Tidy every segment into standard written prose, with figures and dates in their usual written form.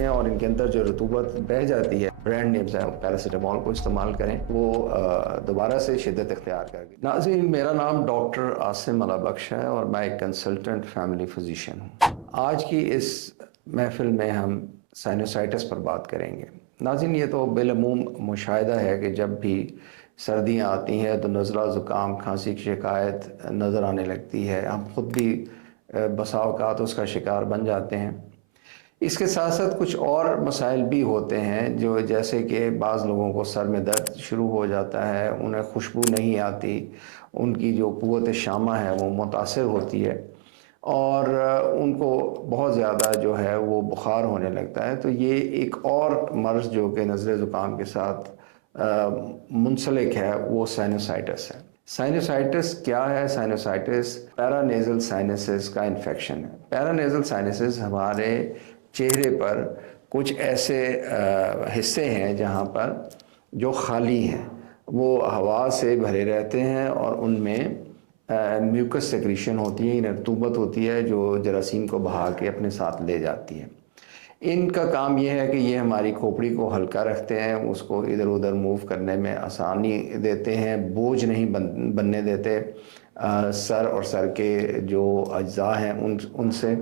ہیں اور ان کے اندر جو رطوبت بہ جاتی ہے، برانڈ نیمز ہیں، پیراسیٹامول کو استعمال کریں، وہ دوبارہ سے شدت اختیار کر گئی۔ ناظرین، میرا نام ڈاکٹر عاصم علابخش ہے اور میں ایک کنسلٹنٹ فیملی فزیشین ہوں۔ آج کی اس محفل میں ہم سائنوسائٹس پر بات کریں گے۔ ناظرین، یہ تو بالعموم مشاہدہ ہے کہ جب بھی سردیاں آتی ہیں تو نزلہ، زکام، کھانسی کی شکایت نظر آنے لگتی ہے۔ ہم خود بھی بسا اوقات اس کا شکار بن جاتے ہیں۔ اس کے ساتھ ساتھ کچھ اور مسائل بھی ہوتے ہیں، جو جیسے کہ بعض لوگوں کو سر میں درد شروع ہو جاتا ہے، انہیں خوشبو نہیں آتی، ان کی جو قوت شامہ ہے وہ متاثر ہوتی ہے اور ان کو بہت زیادہ جو ہے وہ بخار ہونے لگتا ہے۔ تو یہ ایک اور مرض جو کہ نزلہ زکام کے ساتھ منسلک ہے، وہ سائنوسائٹس ہے۔ سائنوسائٹس کیا ہے؟ سائنوسائٹس پیرانیزل سائنسز کا انفیکشن ہے۔ پیرانیزل سائنسز ہمارے چہرے پر کچھ ایسے حصے ہیں جہاں پر جو خالی ہیں، وہ ہوا سے بھرے رہتے ہیں اور ان میں میوکس سیکریشن ہوتی ہے، رطوبت ہوتی ہے جو جراثیم کو بہا کے اپنے ساتھ لے جاتی ہے۔ ان کا کام یہ ہے کہ یہ ہماری کھوپڑی کو ہلکا رکھتے ہیں، اس کو ادھر ادھر موو کرنے میں آسانی دیتے ہیں، بوجھ نہیں بننے دیتے سر اور سر کے جو اجزاء ہیں ان سے۔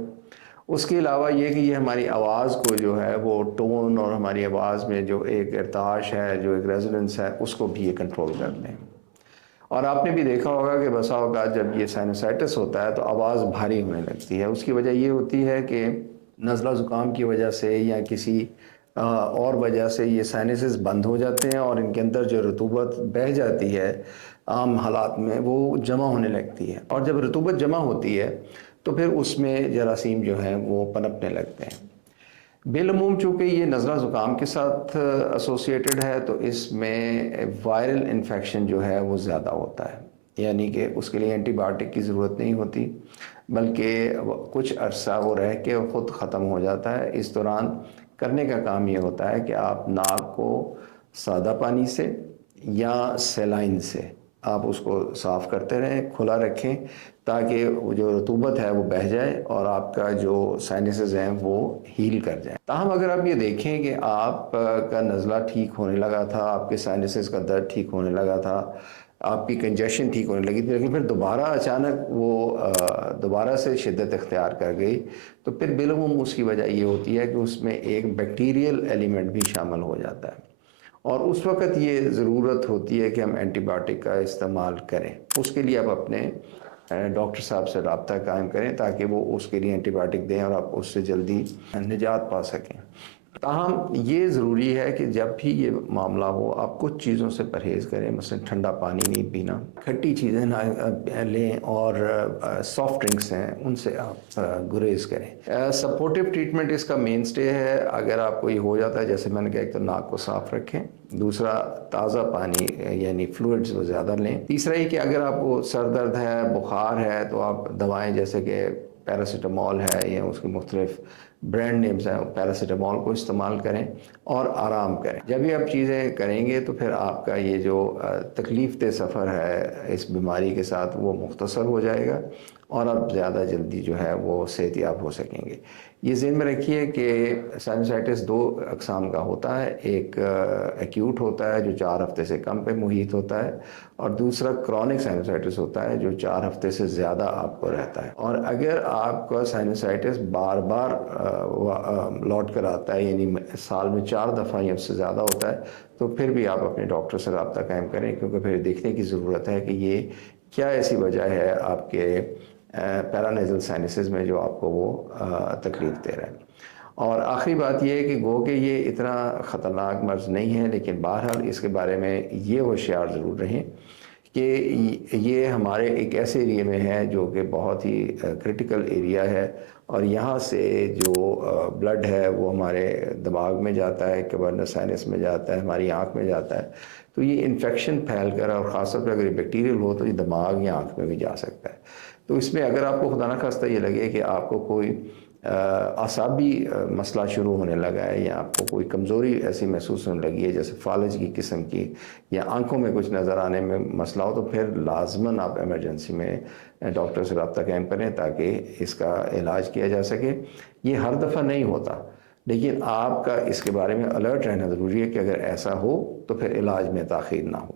اس کے علاوہ یہ کہ یہ ہماری آواز کو جو ہے وہ ٹون اور ہماری آواز میں جو ایک ارتعاش ہے، جو ایک ریزوننس ہے، اس کو بھی یہ کنٹرول کرتے ہیں۔ اور آپ نے بھی دیکھا ہوگا کہ بسا اوقات جب یہ سائنوسائٹس ہوتا ہے تو آواز بھاری ہونے لگتی ہے۔ اس کی وجہ یہ ہوتی ہے کہ نزلہ زکام کی وجہ سے یا کسی اور وجہ سے یہ سائنسز بند ہو جاتے ہیں اور ان کے اندر جو رطوبت بہ جاتی ہے عام حالات میں، وہ جمع ہونے لگتی ہے، اور جب رطوبت جمع ہوتی ہے تو پھر اس میں جراثیم جو ہیں وہ پنپنے لگتے ہیں۔ بالعموم چونکہ یہ نزلہ زکام کے ساتھ ایسوسیٹڈ ہے تو اس میں وائرل انفیکشن جو ہے وہ زیادہ ہوتا ہے، یعنی کہ اس کے لیے اینٹی بائیوٹک کی ضرورت نہیں ہوتی، بلکہ کچھ عرصہ وہ رہ کے خود ختم ہو جاتا ہے۔ اس دوران کرنے کا کام یہ ہوتا ہے کہ آپ ناک کو سادہ پانی سے یا سیلائن سے آپ اس کو صاف کرتے رہیں، کھلا رکھیں تاکہ جو رطوبت ہے وہ بہہ جائے اور آپ کا جو سائنسز ہیں وہ ہیل کر جائیں۔ تاہم اگر آپ یہ دیکھیں کہ آپ کا نزلہ ٹھیک ہونے لگا تھا، آپ کے سائنسز کا درد ٹھیک ہونے لگا تھا، آپ کی کنجیشن ٹھیک ہونے لگی تھی، لیکن پھر دوبارہ اچانک وہ دوبارہ سے شدت اختیار کر گئی، تو پھر بالعموم اس کی وجہ یہ ہوتی ہے کہ اس میں ایک بیکٹیریل ایلیمنٹ بھی شامل ہو جاتا ہے، اور اس وقت یہ ضرورت ہوتی ہے کہ ہم اینٹی بائیوٹک کا استعمال کریں۔ اس کے لیے آپ اپنے ڈاکٹر صاحب سے رابطہ قائم کریں تاکہ وہ اس کے لیے اینٹی بائیوٹک دیں اور آپ اس سے جلدی نجات پا سکیں۔ تاہم یہ ضروری ہے کہ جب بھی یہ معاملہ ہو آپ کچھ چیزوں سے پرہیز کریں، مثلا ٹھنڈا پانی نہیں پینا، کھٹی چیزیں نہ لیں، اور سافٹ ڈرنکس ہیں ان سے آپ گریز کریں۔ سپورٹیو ٹریٹمنٹ اس کا مین سٹے ہے۔ اگر آپ کو یہ ہو جاتا ہے، جیسے میں نے کہا، ایک تو ناک کو صاف رکھیں، دوسرا تازہ پانی یعنی فلوئڈز وہ زیادہ لیں، تیسرا یہ کہ اگر آپ کو سر درد ہے، بخار ہے، تو آپ دوائیں جیسے کہ پیراسیٹامول ہے یا اس کے مختلف برانڈ نیمز ہیں، پیراسیٹامول کو استعمال کریں اور آرام کریں۔ جب یہ آپ چیزیں کریں گے تو پھر آپ کا یہ جو تکلیف دہ سفر ہے اس بیماری کے ساتھ وہ مختصر ہو جائے گا اور آپ زیادہ جلدی جو ہے وہ صحت یاب ہو سکیں گے۔ یہ ذہن میں رکھیے کہ سائنوسائٹس دو اقسام کا ہوتا ہے، ایک ایکیوٹ ہوتا ہے جو 4 ہفتے سے کم پہ محیط ہوتا ہے، اور دوسرا کرونک سائنوسائٹس ہوتا ہے جو 4 ہفتے سے زیادہ آپ کو رہتا ہے۔ اور اگر آپ کا سائنوسائٹس بار بار لوٹ کر آتا ہے، یعنی سال میں 4 دفعہ یا اس سے زیادہ ہوتا ہے، تو پھر بھی آپ اپنے ڈاکٹر سے رابطہ قائم کریں، کیونکہ پھر دیکھنے کی ضرورت ہے کہ یہ کیا ایسی وجہ ہے آپ کے پیرانیزل سائنسز میں جو آپ کو وہ تکلیف دے رہا ہے۔ اور آخری بات یہ ہے کہ گو کہ یہ اتنا خطرناک مرض نہیں ہے، لیکن بہرحال اس کے بارے میں یہ ہوشیار ضرور رہیں کہ یہ ہمارے ایک ایسے ایریے میں ہے جو کہ بہت ہی کرٹیکل ایریا ہے، اور یہاں سے جو بلڈ ہے وہ ہمارے دماغ میں جاتا ہے، کیورنس سائنس میں جاتا ہے، ہماری آنکھ میں جاتا ہے، تو یہ انفیکشن پھیل کر، اور خاص طور پہ اگر یہ بیکٹیریل ہو تو یہ دماغ یا آنکھ میں بھی جا سکتا ہے۔ تو اس میں اگر آپ کو خدا نخواستہ یہ لگے کہ آپ کو کوئی اعصابی مسئلہ شروع ہونے لگا ہے، یا آپ کو کوئی کمزوری ایسی محسوس ہونے لگی ہے جیسے فالج کی قسم کی، یا آنکھوں میں کچھ نظر آنے میں مسئلہ ہو، تو پھر لازماً آپ ایمرجنسی میں ڈاکٹر سے رابطہ قائم کریں تاکہ اس کا علاج کیا جا سکے۔ یہ ہر دفعہ نہیں ہوتا، لیکن آپ کا اس کے بارے میں الرٹ رہنا ضروری ہے کہ اگر ایسا ہو تو پھر علاج میں تاخیر نہ ہو.